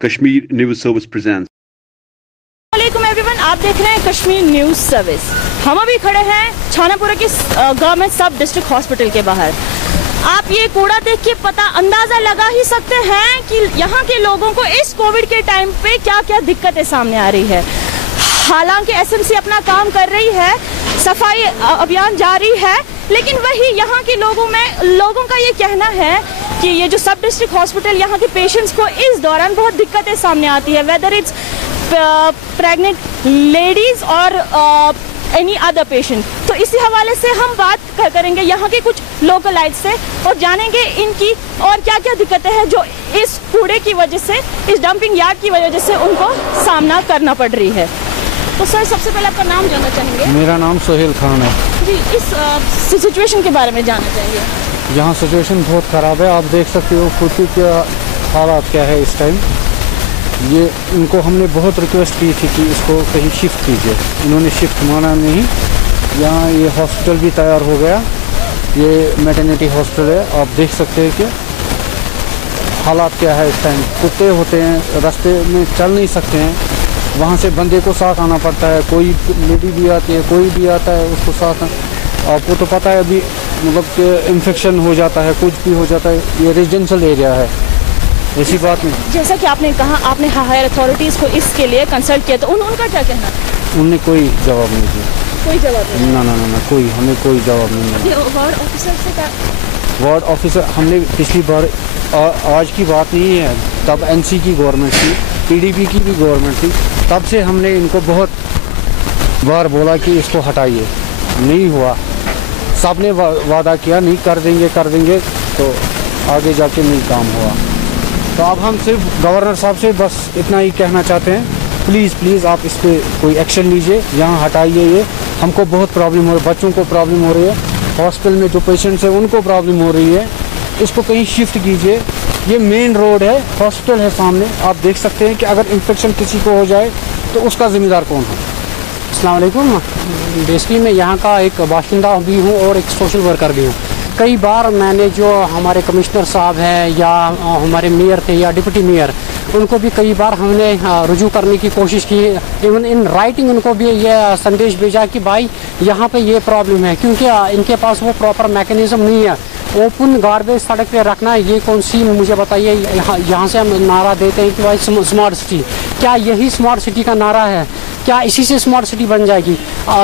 Kashmir News Service presents. अस्सलाम everyone, आप देख रहे हैं कश्मीर न्यूज़ सर्विस। हम अभी खड़े हैं छानापुरा के गवर्नमेंट सब डिस्ट्रिक्ट हॉस्पिटल के बाहर। आप ये कूड़ा देख के अंदाज़ा लगा ही सकते हैं कि यहाँ के लोगों को इस कोविड के टाइम पे क्या क्या दिक्कतें सामने आ रही है। हालांकि एसएमसी अपना काम कर रही है, सफाई अभियान जारी है, लेकिन वही यहाँ के लोगों का ये कहना है कि ये जो सब डिस्ट्रिक्ट हॉस्पिटल यहाँ के पेशेंट्स को इस दौरान बहुत दिक्कतें सामने आती है, वेदर इट्स प्रेग्नेंट लेडीज और एनी अदर पेशेंट। तो इसी हवाले से हम बात करेंगे यहाँ के कुछ लोकलाइट से और जानेंगे इनकी और क्या क्या दिक्कतें हैं जो इस कूड़े की वजह से, इस डंपिंग यार्ड की वजह से उनको सामना करना पड़ रही है। तो सर, सबसे पहले आपका नाम जानना चाहेंगे। मेरा नाम सोहेल खान है जी। इस सिचुएशन के बारे में जानना चाहिए। यहाँ सिचुएशन बहुत ख़राब है, आप देख सकते हो खुद के हालात क्या है इस टाइम। ये इनको हमने बहुत रिक्वेस्ट की थी कि इसको कहीं शिफ्ट कीजिए, इन्होंने शिफ्ट माना नहीं। यहाँ ये हॉस्पिटल भी तैयार हो गया, ये मैटरनिटी हॉस्पिटल है, आप देख सकते हैं कि हालात क्या है इस टाइम। कुत्ते होते हैं, रास्ते में चल नहीं सकते हैं, वहाँ से बंदे को साथ आना पड़ता है। कोई लेडी भी आती है, कोई भी आता है, उसको साथ। आपको तो पता है अभी मतलब कि इन्फेक्शन हो जाता है, कुछ भी हो जाता है। ये रेजिडेंशियल एरिया है, ऐसी बात नहीं। जैसा कि आपने कहा, आपने हायर अथॉरिटीज़ को इसके लिए कंसल्ट किया, तो उनका क्या कहना है? उनने कोई जवाब नहीं दिया। कोई जवाब नहीं? ना, कोई हमें कोई जवाब नहीं दिया। वार्ड ऑफिसर से क्या? वार्ड ऑफिसर हमने पिछली बार, आज की बात नहीं है, तब एनसी की गवर्नमेंट थी, पीडीपी की भी गवर्नमेंट थी, तब से हमने इनको बहुत बार बोला कि इसको हटाइए, नहीं हुआ। सब ने वादा किया नहीं कर देंगे, तो आगे जाके नहीं काम हुआ। तो अब हम सिर्फ गवर्नर साहब से बस इतना ही कहना चाहते हैं, प्लीज़ आप इस पर कोई एक्शन लीजिए, यहाँ हटाइए। ये हमको बहुत प्रॉब्लम हो रही है, बच्चों को प्रॉब्लम हो रही है, हॉस्पिटल में जो पेशेंट्स हैं उनको प्रॉब्लम हो रही है। इसको कहीं शिफ्ट कीजिए। ये मेन रोड है, हॉस्पिटल है सामने, आप देख सकते हैं कि अगर इन्फेक्शन किसी को हो जाए तो उसका ज़िम्मेदार कौन है। अस्सलाम वालेकुम। बेसिकली मैं यहाँ का एक बाशिंदा भी हूँ और एक सोशल वर्कर भी हूँ। कई बार मैंने जो हमारे कमिश्नर साहब हैं या हमारे मेयर थे या डिप्टी मेयर, उनको भी कई बार हमने रुजू करने की कोशिश की। इवन इन राइटिंग उनको भी ये संदेश भेजा कि भाई यहाँ पे ये प्रॉब्लम है, क्योंकि इनके पास वो प्रॉपर मैकेनिज़्म नहीं है। ओपन गार्बेज सड़क पे रखना, ये कौन सी, मुझे बताइए। यहाँ से हम नारा देते हैं कि भाई स्मार्ट सिटी, क्या यही स्मार्ट सिटी का नारा है? क्या इसी से स्मार्ट सिटी बन जाएगी?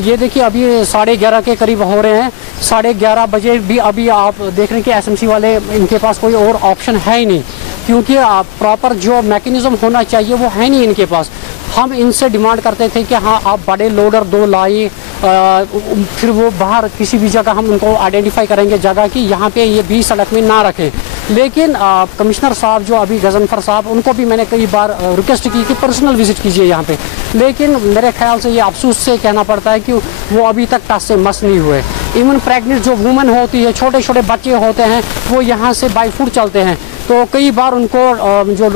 ये देखिए अभी 11:30 के करीब हो रहे हैं, 11:30 बजे भी अभी आप देख रहे हैं कि एसएमसी वाले, इनके पास कोई और ऑप्शन है ही नहीं, क्योंकि प्रॉपर जो मैकेनिज़्म होना चाहिए वो है नहीं इनके पास। हम इनसे डिमांड करते थे कि हाँ आप बड़े लोडर 2 लाइए, फिर वो बाहर किसी भी जगह हम उनको आइडेंटिफाई करेंगे जगह की, यहाँ पे ये 20 सड़क में ना रखें। लेकिन कमिश्नर साहब जो अभी गजनफर साहब, उनको भी मैंने कई बार रिक्वेस्ट की कि पर्सनल विजिट कीजिए यहाँ पे, लेकिन मेरे ख्याल से ये अफसोस से कहना पड़ता है कि वो अभी तक टस से मस नहीं हुए। इवन प्रेग्नेंट जो वुमेन होती है, छोटे छोटे बच्चे होते हैं, वो यहाँ से बाई फुट चलते हैं, तो कई बार उनको जो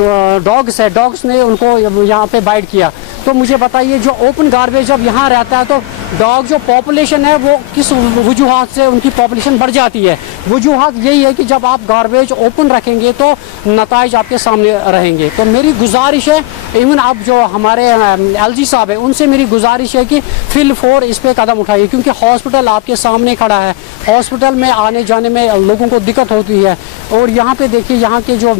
डॉग्स ने उनको यहाँ पे बाइट किया। तो मुझे बताइए, जो ओपन गार्बेज जब यहाँ रहता है तो डॉग जो पॉपुलेशन है वो किस वजूहात से उनकी पॉपुलेशन बढ़ जाती है? वजूहात यही है कि जब आप गार्बेज ओपन रखेंगे तो नताइज आपके सामने रहेंगे। तो मेरी गुजारिश है, इवन अब जो हमारे एलजी साहब है, उनसे मेरी गुजारिश है कि फिल फोर इस पर कदम उठाइए, क्योंकि हॉस्पिटल आपके सामने खड़ा है, हॉस्पिटल में आने जाने में लोगों को दिक्कत होती है। और यहाँ पे देखिए, यहाँ के जो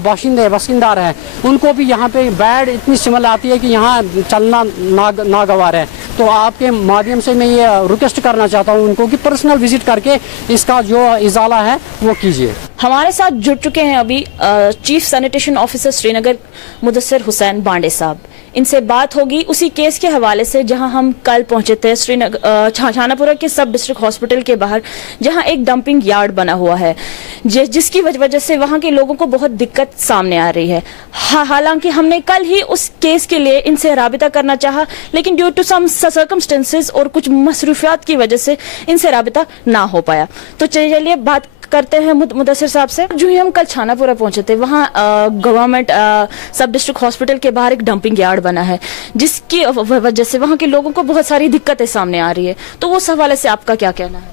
बाशिंदार हैं, उनको भी यहाँ पे बैड इतनी स्मेल आती है कि यहाँ चलना नागवार है। तो आपके माध्यम से मैं ये रिक्वेस्ट करना चाहता हूँ उनको कि पर्सनल विजिट करके इसका जो इजाला है वो कीजिए। हमारे साथ जुड़ चुके हैं अभी chief sanitation officer Srinagar Mudassir Hussain Bande साहब। इनसे बात होगी उसी केस के हवाले से जहां हम कल पहुंचे थे श्रीनगर छानापुरा के सब डिस्ट्रिक्ट हॉस्पिटल के बाहर, जहां एक डंपिंग यार्ड बना हुआ है जिसकी वजह से वहां के लोगों को बहुत दिक्कत सामने आ रही है। हालांकि हमने कल ही उस केस के लिए इनसे राबिता करना चाहा, लेकिन ड्यू टू सम सर्कमस्टेंसेस और कुछ मसरूफियात की वजह से इनसे राबिता ना हो पाया। तो चलिए बात करते हैं मुदस्सिर साहब से। जो ही हम कल छानापुरा पहुंचे थे, वहाँ गवर्नमेंट सब डिस्ट्रिक्ट हॉस्पिटल के बाहर एक डंपिंग यार्ड बना है, जिसकी वजह से वहाँ के लोगों को बहुत सारी दिक्कतें सामने आ रही है। तो उस हवाले से आपका क्या कहना है?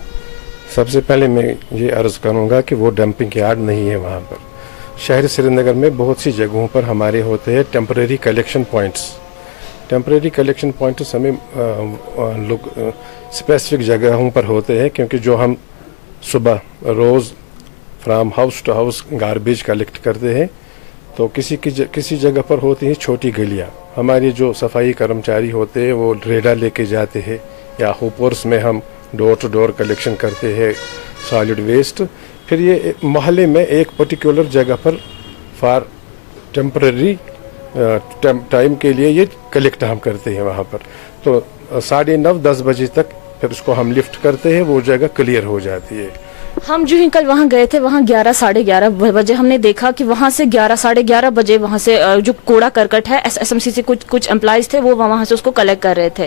सबसे पहले मैं ये अर्ज करूंगा कि वो डंपिंग यार्ड नहीं है, वहाँ पर शहर श्रीनगर में बहुत सी जगहों पर हमारे होते हैं temporary collection points. Temporary collection points हमें लोग स्पेसिफिक जगहों पर होते हैं, क्योंकि जो हम सुबह रोज़ from house to house garbage collect करते हैं, तो किसी जगह पर होती हैं छोटी गलियां। हमारे जो सफाई कर्मचारी होते हैं वो रेडा लेके जाते हैं, या होपर्स में हम डोर टू डोर कलेक्शन करते हैं सॉलिड वेस्ट। फिर ये मोहल्ले में एक पर्टिकुलर जगह पर फॉर टेम्पररी टाइम के लिए ये कलेक्ट हम करते हैं वहाँ पर। तो 9:30-10 बजे तक फिर उसको हम लिफ्ट करते हैं, वो जगह क्लियर हो जाती है। हम जो ही कल वहाँ गए थे, वहाँ 11-11:30 बजे हमने देखा कि वहाँ से 11-11:30 बजे वहाँ से जो कूड़ा करकट है एसएमसी से कुछ एम्प्लॉइज थे, वो वहाँ से उसको कलेक्ट कर रहे थे।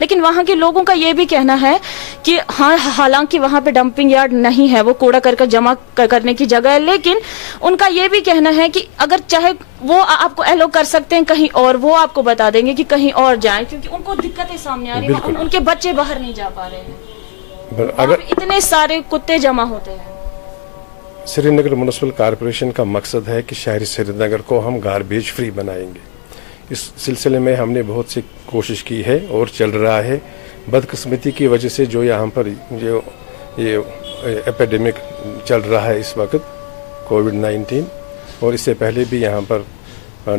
लेकिन वहाँ के लोगों का ये भी कहना है कि हाँ, हालांकि वहाँ पे डंपिंग यार्ड नहीं है, वो कूड़ा करकट जमा करने की जगह है, लेकिन उनका ये भी कहना है कि अगर चाहे वो आपको एलो कर सकते हैं कहीं और, वो आपको बता देंगे कि कहीं और जाएं, क्योंकि उनको दिक्कतें सामने आ रही है, उनके बच्चे बाहर नहीं जा पा रहे हैं, अगर इतने सारे कुत्ते जमा होते हैं। श्रीनगर म्युनिसिपल कॉरपोरेशन का मकसद है कि शहरी श्रीनगर को हम गार्बेज फ्री बनाएंगे। इस सिलसिले में हमने बहुत सी कोशिश की है और चल रहा है। बदकिस्मती की वजह से जो यहाँ पर जो ये एपिडेमिक चल रहा है इस वक्त कोविड-19, और इससे पहले भी यहाँ पर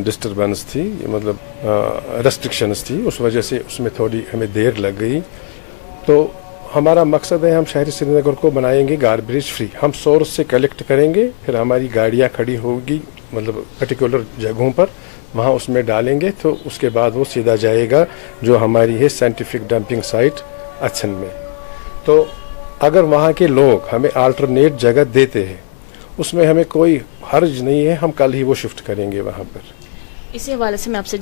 डिस्टर्बेंस थी, मतलब रेस्ट्रिक्शंस थी, उस वजह से उसमें थोड़ी हमें देर लग गई। तो हमारा मकसद है हम शहरी श्रीनगर को बनाएंगे गार्बेज फ्री। हम सोर्स से कलेक्ट करेंगे, फिर हमारी गाड़ियाँ खड़ी होगी मतलब पर्टिकुलर जगहों पर, वहाँ उसमें डालेंगे, तो उसके बाद वो सीधा जाएगा जो हमारी है साइंटिफिक डंपिंग साइट अच्छन में। तो अगर वहाँ के लोग हमें अल्टरनेट जगह देते हैं, उसमें हमें कोई हर्ज नहीं है, हम कल ही वो शिफ्ट करेंगे वहाँ पर। इसी हवाले से मैं आपसे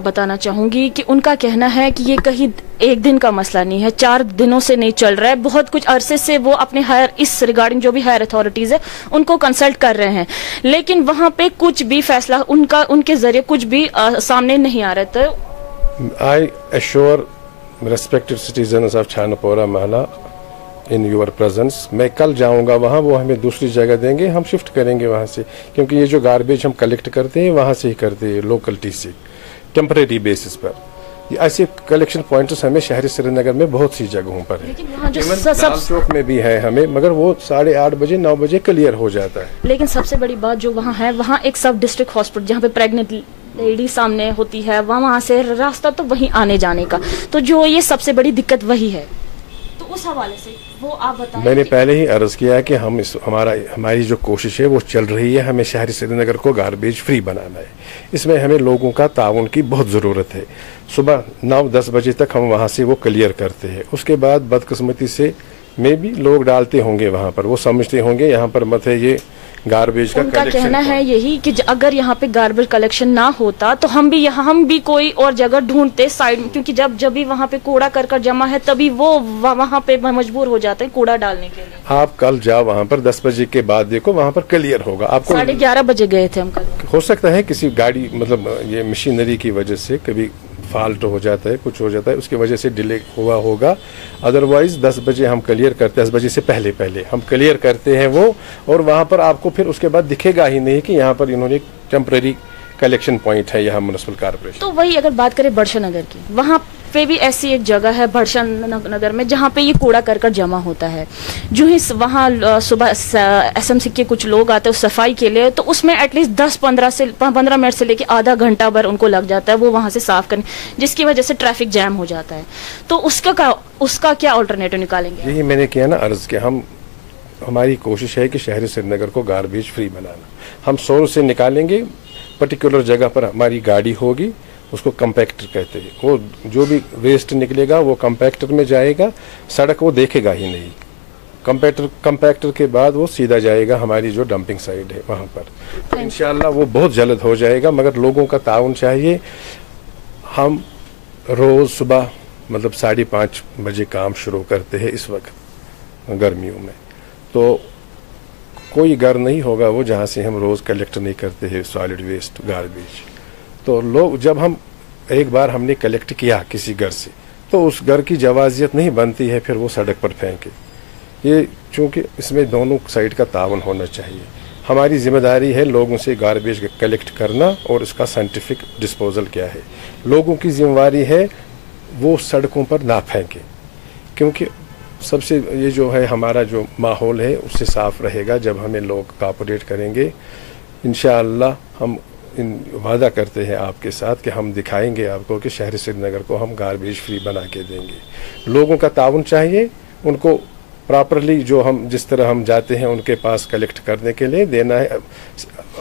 बताना चाहूंगी कि उनका कहना है कि ये कहीं एक दिन का मसला नहीं है, 4 दिनों से नहीं चल रहा है, बहुत कुछ अरसे से वो अपने इस रिगार्डिंग जो भी हायर अथॉरिटीज है उनको कंसल्ट कर रहे हैं, लेकिन वहाँ पे कुछ भी फैसला उनके जरिए कुछ भी सामने नहीं आ रहा था। I assure respected citizens of Chanapora महला इन यूर प्रेजेंस, मैं कल जाऊंगा वहाँ, वो हमें दूसरी जगह देंगे, हम शिफ्ट करेंगे वहाँ से, क्योंकि ये जो गार्बेज हम कलेक्ट करते हैं वहाँ से ही करते हैं लोकलिटी से टेम्परेरी बेसिस पर। ऐसे कलेक्शन पॉइंट्स हमें शहरी श्रीनगर में बहुत सी जगहों पर है, लाल चौक में भी है हमें, मगर वो 8:30 बजे 9 बजे क्लियर हो जाता है। लेकिन सबसे बड़ी बात जो वहाँ है, वहाँ एक सब डिस्ट्रिक्ट हॉस्पिटल जहाँ पे प्रेग्नेंट लेडी सामने होती है, वहाँ से रास्ता तो वहीं आने जाने का, तो जो ये सबसे बड़ी दिक्कत वही है। तो उस हवाले से वो आप बताएं। मैंने पहले ही अर्ज किया है कि हम हमारी जो कोशिश है वो चल रही है, हमें शहरी श्रीनगर को गार्बेज फ्री बनाना है। इसमें हमें लोगों का ताउन की बहुत ज़रूरत है। सुबह 9-10 बजे तक हम वहाँ से वो क्लियर करते हैं, उसके बाद बदकिस्मती से में भी लोग डालते होंगे वहाँ पर, वो समझते होंगे यहाँ पर मत है ये गार्बेज का उनका कहना है यही कि अगर यहाँ पे गार्बेज कलेक्शन ना होता तो हम भी कोई और जगह ढूंढते साइड में, क्योंकि जब भी वहाँ पे कूड़ा करकट जमा है तभी वो वहाँ पे मजबूर हो जाते हैं कूड़ा डालने के लिए। आप कल जाओ वहाँ पर 10 बजे के बाद, देखो वहाँ पर क्लियर होगा आपको। 11:30 बजे गए थे हम कल। हो सकता है किसी गाड़ी मतलब ये मशीनरी की वजह से कभी फॉल्ट हो जाता है, कुछ हो जाता है, उसकी वजह से डिले हुआ होगा। अदरवाइज 10 बजे हम क्लियर करते हैं, 10 बजे से पहले हम क्लियर करते हैं वो, और वहाँ पर आपको फिर उसके बाद दिखेगा ही नहीं कि यहाँ पर इन्होंने टेम्परेरी कलेक्शन पॉइंट है यहाँ म्युनिसिपल कॉर्पोरेशन। तो वही अगर बात करें बड़शा नगर की, वहाँ पे भी ऐसी एक जगह है बड़शा नगर में जहाँ पे ये कूड़ा करकट जमा होता है। जो ही वहाँ सुबह एसएमसी के कुछ लोग आते हैं सफाई के लिए, तो उसमें एटलीस्ट 10-15 मिनट से लेके आधा घंटा भर उनको लग जाता है वो वहाँ से साफ करने, जिसकी वजह से ट्रैफिक जैम हो जाता है। तो उसका क्या ऑल्टरनेटिव निकालेंगे? यही मैंने किया ना अर्ज के, हमारी कोशिश है कि शहरी श्रीनगर को गार्बेज फ्री बनाना। हम सोर्स से निकालेंगे, पर्टिकुलर जगह पर हमारी गाड़ी होगी, उसको कंपैक्टर कहते हैं, वो जो भी वेस्ट निकलेगा वो कंपैक्टर में जाएगा, सड़क वो देखेगा ही नहीं। कंपैक्टर के बाद वो सीधा जाएगा हमारी जो डंपिंग साइड है वहाँ पर, तो इंशाल्लाह वो बहुत जल्द हो जाएगा। मगर लोगों का ताउन चाहिए। हम रोज़ सुबह मतलब 5:30 बजे काम शुरू करते हैं इस वक्त गर्मियों में, तो कोई घर नहीं होगा वो जहाँ से हम रोज़ कलेक्ट नहीं करते हैं सॉलिड वेस्ट गार्बेज। तो लोग जब हम एक बार हमने कलेक्ट किया किसी घर से, तो उस घर की जवाजियत नहीं बनती है फिर वो सड़क पर फेंके। ये चूँकि इसमें दोनों साइड का तावन होना चाहिए। ہماری ذمہ داری ہے لوگوں سے گاربیج کلیکٹ کرنا اور اس کا سائنٹیفک ڈسپوزل کیا ہے. لوگوں کی ذمہ داری ہے وہ سڑکوں پر نہ پھینکیں, کیونکہ سب سے یہ جو ہے ہمارا جو ماحول ہے اس سے صاف رہے گا جب ہمیں لوگ کوآپریٹ کریں گے. انشاءاللہ ہم وعدہ کرتے ہیں آپ کے ساتھ کہ ہم دکھائیں گے آپ کو کہ شہر سری نگر کو ہم گاربیج فری بنا کے دیں گے. لوگوں کا تعاون چاہیے, ان کو پراپرلی جو ہم جس طرح ہم جاتے ہیں ان کے پاس کلیکٹ کرنے کے لیے دینا ہے.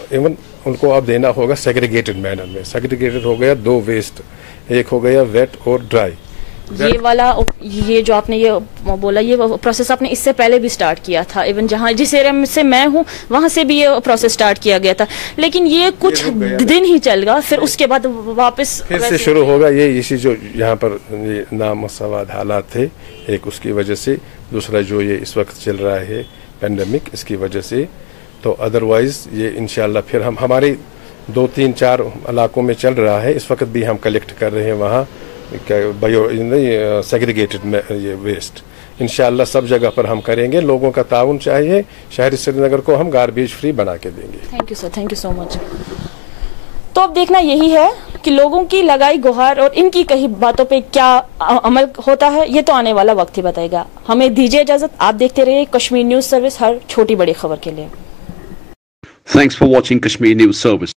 ایون ان کو اب دینا ہوگا سیگریگیٹڈ مینر میں. سیگریگیٹڈ ہو گیا 2 ویسٹ, ایک ہو گیا ویٹ اور ڈرائی. یہ والا یہ جو آپ نے یہ بولا یہ پروسیس آپ نے اس سے پہلے بھی سٹارٹ کیا تھا, ایون جہاں جس ایریا میں سے میں ہوں وہاں سے بھی یہ پروسیس سٹارٹ کیا گیا تھا, لیکن یہ کچھ دن ہی چل گا, پھر اس کے بعد واپس پھر سے شروع ہوگا. یہ اسی جو یہاں پر یہ نامساوات حالات تھے, ایک اس کی وجہ سے, دوسرا جو یہ اس وقت چل رہا ہے پینڈیمک, اس کی وجہ سے. تو ادروائز یہ انشاءاللہ پھر ہم ہمارے 2 3 4 علاقوں میں چل رہا ہے اس وقت بھی, ہم کلیکٹ کر رہے ہیں وہاں سیگریگیٹڈ یہ ویسٹ. انشاءاللہ سب جگہ پر ہم کریں گے. لوگوں کا تعاون چاہیے, شہر سری نگر کو ہم گاربیج فری بنا کے دیں گے. Thank you sir, thank you so much. تو اب دیکھنا یہی ہے کہ لوگوں کی لگائی گہار اور ان کی کہی باتوں پہ کیا عمل ہوتا ہے, یہ تو آنے والا وقت ہی بتائے گا. ہمیں دیجیے اجازت, آپ دیکھتے رہیے کشمیر نیوز سروس, ہر چھوٹی بڑی خبر کے لیے. Thanks for watching Kashmir News Service.